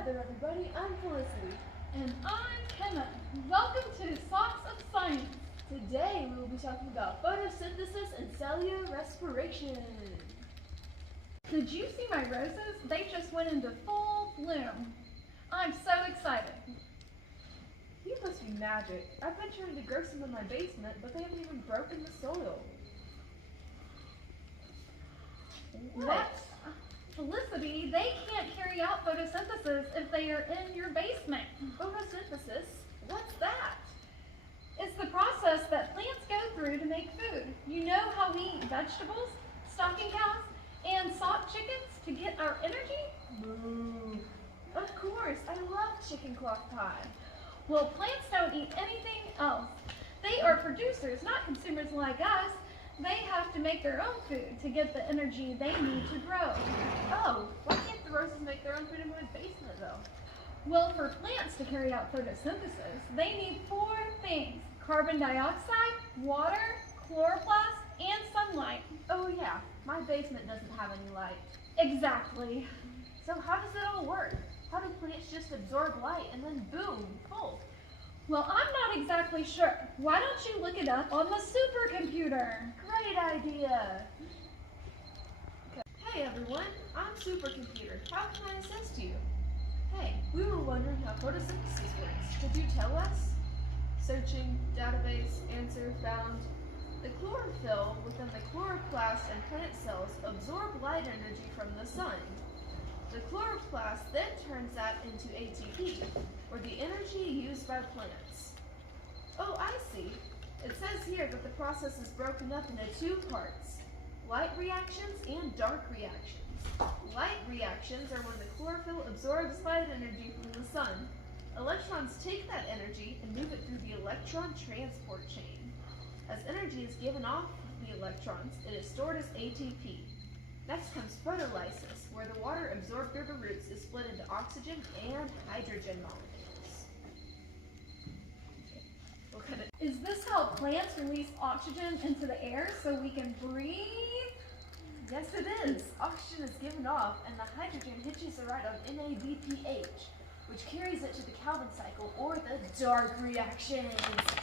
Hi there, everybody. I'm Felicity. And I'm Kenna. Welcome to Socks of Science. Today we will be talking about photosynthesis and cellular respiration. Did you see my roses? They just went into full bloom. I'm so excited. You must be magic. I've been trying to grow some in my basement, but they haven't even broken the soil. What? Felicity, they can't carry out photosynthesis if they are in your basement. Photosynthesis? What's that? It's the process that plants go through to make food. You know how we eat vegetables, stocking cows, and salt chickens to get our energy? Moo. Of course, I love chicken cloth pie. Well, plants don't eat anything else. They are producers, not consumers like us. They have to make their own food to get the energy they need to grow. Oh, why can't the roses make their own food in my basement, though? Well, for plants to carry out photosynthesis, they need 4 things: carbon dioxide, water, chloroplast, and sunlight. Oh yeah, my basement doesn't have any light. Exactly. So how does it all work? How do plants just absorb light and then boom, full? Well, I'm not exactly sure. Why don't you look it up on the supercomputer? Great idea! Hey everyone, I'm Supercomputer. How can I assist you? Hey, we were wondering how photosynthesis works. Could you tell us? Searching, database, answer found. The chlorophyll within the chloroplast and plant cells absorb light energy from the sun. The chloroplast then turns that into ATP, or the energy used by plants. Oh, I see. It says here that the process is broken up into 2 parts: light reactions and dark reactions. Light reactions are when the chlorophyll absorbs light energy from the sun. Electrons take that energy and move it through the electron transport chain. As energy is given off the electrons, it is stored as ATP. Next comes photolysis, where the water absorbed through the roots is split into oxygen and hydrogen molecules. Is this how plants release oxygen into the air so we can breathe? Yes, it is. Oxygen is given off, and the hydrogen hitches a ride on NADPH, which carries it to the Calvin cycle, or the dark reactions.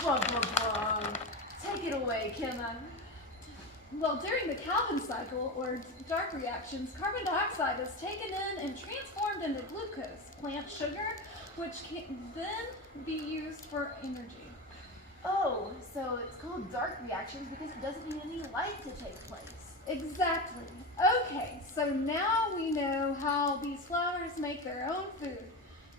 Blah, blah, blah. Take it away, Kenna. Well, during the Calvin cycle, or dark reactions, carbon dioxide is taken in and transformed into glucose, plant sugar, which can then be used for energy. Oh, so it's called dark reactions because it doesn't need any light to take place. Exactly. Okay, so now we know how these flowers make their own food.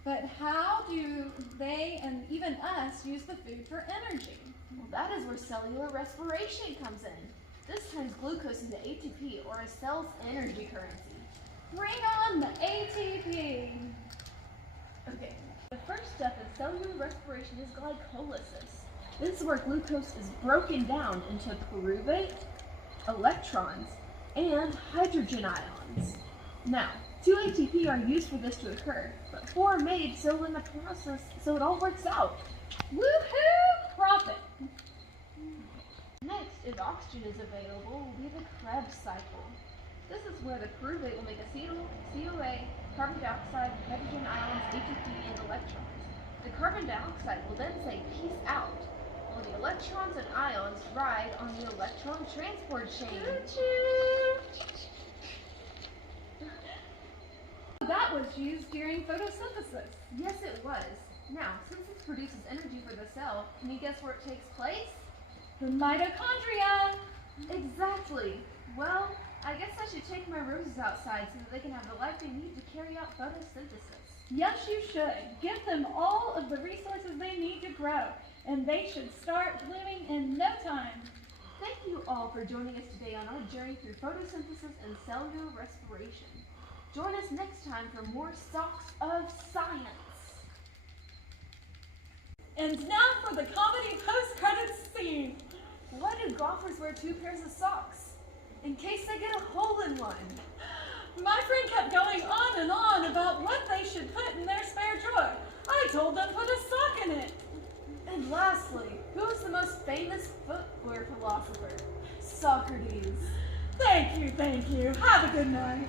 But how do they and even us use the food for energy? Well, that is where cellular respiration comes in. This turns glucose into ATP, or a cell's energy currency. Bring on the ATP! Okay, the first step in cellular respiration is glycolysis. This is where glucose is broken down into pyruvate, electrons, and hydrogen ions. Now, 2 ATP are used for this to occur, but 4 are made so in the process, so it all works out. Woohoo! Profit! Next, if oxygen is available, will be the Krebs cycle. This is where the pyruvate will make acetyl CoA, carbon dioxide, hydrogen ions, ATP, and electrons. The carbon dioxide will then say peace out, while the electrons and ions ride on the electron transport chain. That was used during photosynthesis. Yes, it was. Now, since this produces energy for the cell, can you guess where it takes place? The mitochondria! Exactly. Well, I guess I should take my roses outside so that they can have the light they need to carry out photosynthesis. Yes, you should. Give them all of the resources they need to grow, and they should start blooming in no time. Thank you all for joining us today on our journey through photosynthesis and cellular respiration. Join us next time for more Socks of Science. And now for the comedy post-credits scene. Why do golfers wear 2 pairs of socks? In case they get a hole in one. My friend kept going on and on about what they should put in their spare drawer. I told them put a sock in it. And lastly, who is the most famous footwear philosopher? Socrates. Thank you, thank you. Have a good night.